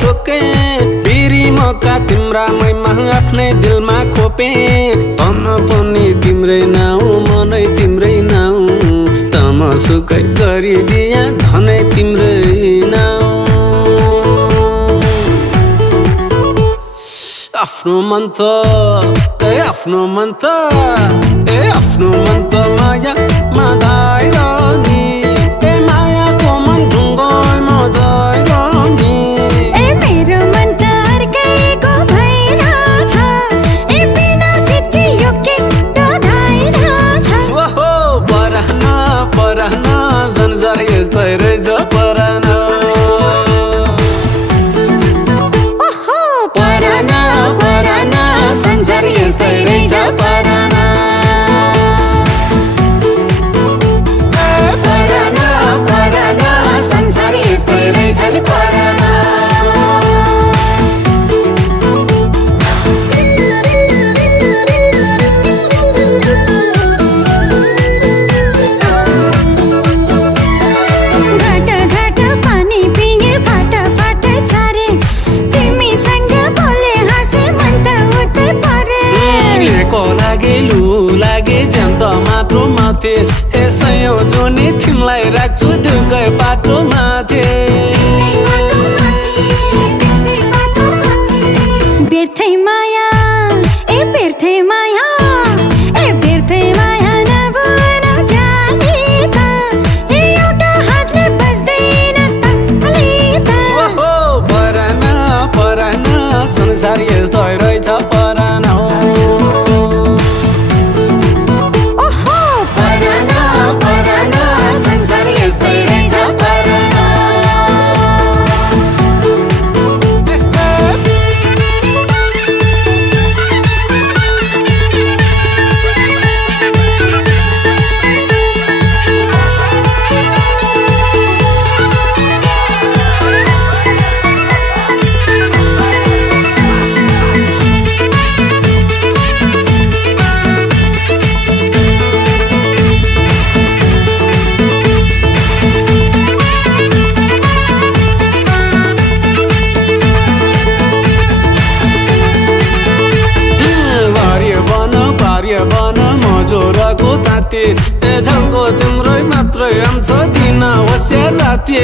ठोके पिरी मौका तिम्रा मैमा आफ्नै दिलमा खोपे तन पनि तिम्रै नाउ मनै तिम्रै नाउ तमसुकै गरिदिया धनै तिम्रै नाउ आफ्नो मन त आफ्नो मन त आफ्नो मन त माया मादाएर नि मायाको मन ढुङ्गोमा जाएर नि मेरो मन त अर्कैको भइरहेछ बिना सिद्धि यो के डोधाइरहेछ ओहो परहन परहन संसार यस्तै रहेछ परहन ओहो परहन परहन संसार यस्तै रहेछ परहन परहन परहन संसार यस्तै रहेछ नि परहन लागे ज्यान्त माटो माथे यसैयो जोनी तिमीलाई राख्छु दुःखै बाटो माथे व्यर्थै माया व्यर्थै माया व्यर्थै माया नभएर जाने त एउटा हातले बज्दैन ताली त ओहो परहन परहन संसार यस्तै रहेछ परहन मजोराको ताते झल्को तिम्रै मात्रै आउँछ दिन होस्यार राते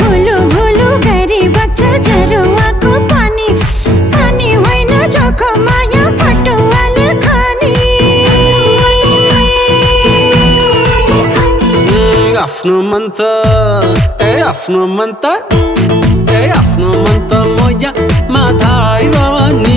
भुलु भुलु गरी बग्छ झरुवाको पानी पानी होइन जोखो माया पटुवाले खानी आफ्नो मन त आफ्नो मन त आफ्नो मन त मोया माथाइ रनी